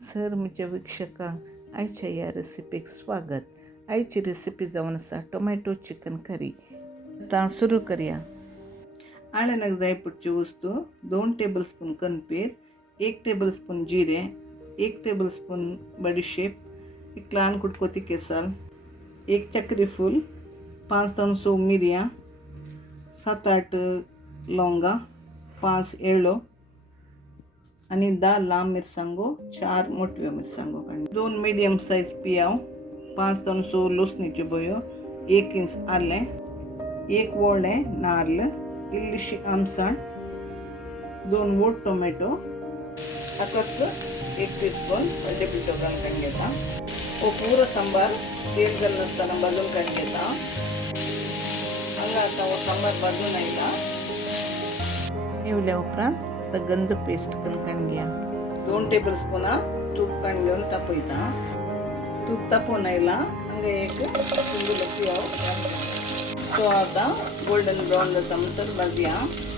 Sir म्हज्या वीक्षकांक आयच्या ह्या रेसिपीक स्वागत. आयची रेसिपी जावन आसा टोमॅटो चिकन करी. आतां सुरू करया. आळ्याक जाय पडच्यो वस्तू 2 टेबलस्पून कणपीर, 1 टेबलस्पून जिरें, 1 टेबलस्पून बडीशेप, 1 ल्हान कुडकोती केसाल, 1 चक्री फूल, 5 तणसो मिरयां, 7-8 लवंगा, 5 येळो आणि 10 लांब मिरसांगो, 4 मोठ्यो मिरसांगो काडून, 2 मिडियम सायज पियाव, 5 तणसो लसणीच्यो बयो, 1 इंच आलें, 1 व्हडलें नाल्ल, इल्लीशी आमसाण, 2 व्हड टोमॅटो, ताकाच 1 टीस्पून हळदी पिठो घालून घेता. हो पुरो सांबार तेल घालनासतना भाजून काडून घेता. हांगा आतां हो सांबार भाजून आयला. येवल्या उपरांत आतां गंध पेस्ट करून काडून घेया. 2 टेबलस्पूनां तूप काडून घेवन तापयता. तूप तापोवन आयला. हांगा एक सुंगुलो पियाव तो आतां गोल्डन ब्रावन जाता म्हणसर भाजया.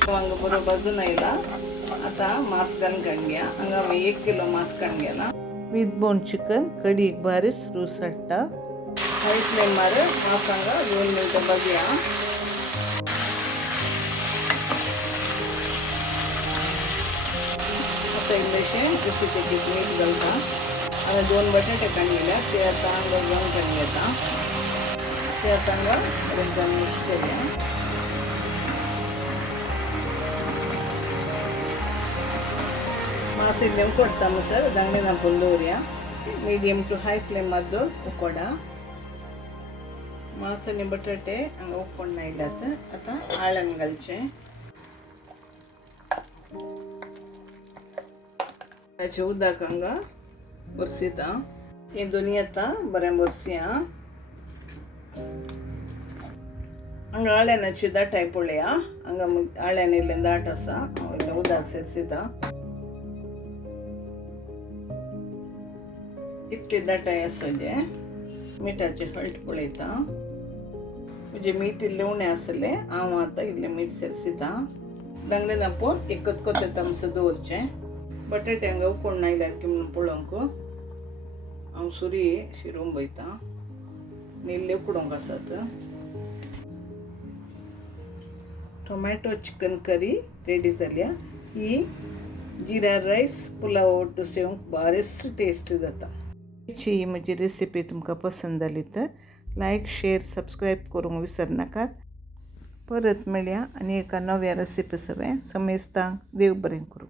हांगा बरो भाजून आयला. आतां मांस घालून काडून घेया. हांगा हांवें 1 किलो मांस काडून गेला. विथ बोन चिकन कढीक बारीस रूच हाडटा. हाय फ्लेमार मांस हांगा 2 मिनटां भाजया. आतां इल्लेशें रुचीक मीठ घालता. हांवें 2 बटाटे काडून गेल्या ते आतां हांगा घेवन काडून घेता. ते आतां हांगा बरें मिक्स करूया. मांस इल्लें उकडटा म्हणसर दांगडे धांपून दवरया. मिडियम टू हाय फ्लेमार दवर उकोडा. मांस आनी बटाटे हांगा उकोडून आयल्यात. आतां आळ्यान घालचें. ताचें उदक हांगा बरसिता. हें दोनी आतां बरें बरसया. हांगा आळ्यानाची दाटाय पळया. हांगा आळ्यान इल्लें दाट आसा. हांव इल्लें उदक सेरसिता. इतली दाटाय आसा जे मिठाचें हळद पळयता. म्हणजे मीठ इल्लें उणें आसलें. हांव आतां इल्लें मीठ सेरसिता. दांगडे धांपून एक कोतकोत येता म्हणसर दवरचें. बटाटे हांगा उकोडून आयल्यार की म्हणून पळोवंक हांव सुरी शिरून वयता. इल्ले उकडोंक आसात. टोमॅटो चिकन करी रेडी जाल्या. ही जिरा रायस पुलाव सेवंक बारीस टेस्ट जाता. ही म्हजी रेसिपी तुमकां पसंद जाली तर लायक शेअर सबस्क्राईब करूंक विसरनाकात. परत मेळया आनी एका नव्या रेसिपी समेस्तांक देव बरें करूं.